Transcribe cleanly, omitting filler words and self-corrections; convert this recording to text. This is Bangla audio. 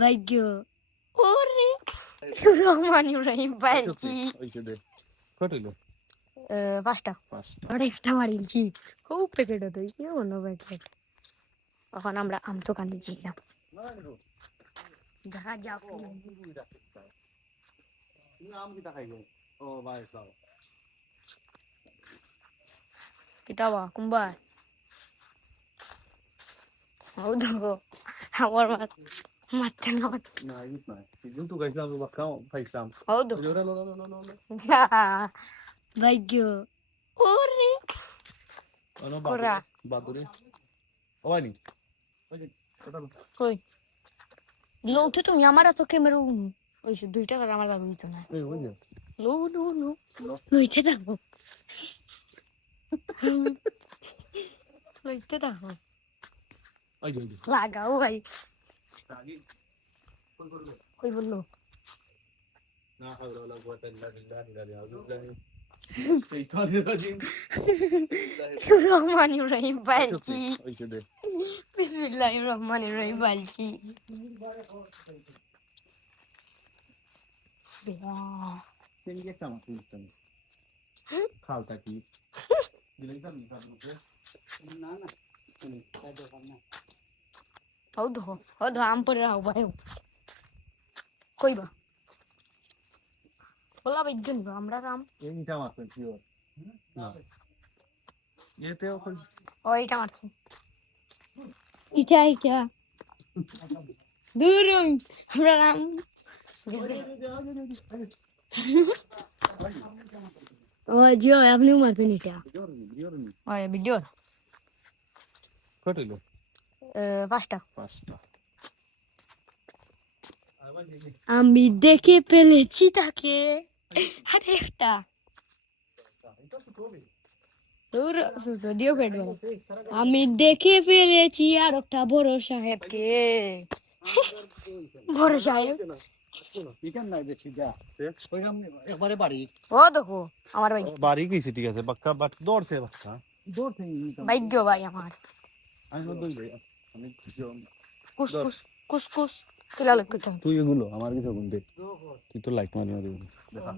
ভাগ্য ওরে রহমান ইব্রাহিম পাইছি পাঁচটা একটা মারিছি খুব প্যাকেট হতো কি অন্য প্যাকেট তখন আমরা আম তো কান্দি ছিলাম দেখা যাক কিতাবা কুম্বা ಹೌದು ಅವರ ಮತ್ತೆ ಹೌದು ಭಾಗ್ಯ ಓರಿ কই লো তো তুমি আমার চোখে মেরো ওই 2 টাকা আমার দাদু দিত না লো লো লো লইতে দাও লইতে দাও লাগাও ভাই কই বললো রহমান ইব্রাহিম পাইছি বিসমিল্লাহির রহমানির রহিম পাইছি খালটা কি ಹೌದು ಹೌದು ಆಮ್ ಪರ ಭಾই কইবা বলা বিজ্ঞান আমরা রাম এইটা মাত্র শিওর না এতেও ও এটা মারছি এটা দূর আমরা রাম ও জিও আপনি মারছেন এটা ওই ভিডিও কতলো পাঁচটা পাঁচটা আমি দেখে ফেলেছি তাকে আরে একটা আমি দেখে ফেলেছি আর একটা বড় সাহেবকে বড় সাহেব ও দেখো আমার ভাই বাড়ি গেছি ঠিক আছে বাক্কা বাট দৌড়ছে বাচ্চা দৌড়ছে ভাগ্য ভাই আমার আমি দৌড়ই আমি কুস কুস কুস কুস কিলা লাগছে তুই এগুলো আমার কিছু গুনতে তুই তো লাইক মারি মারি দেখা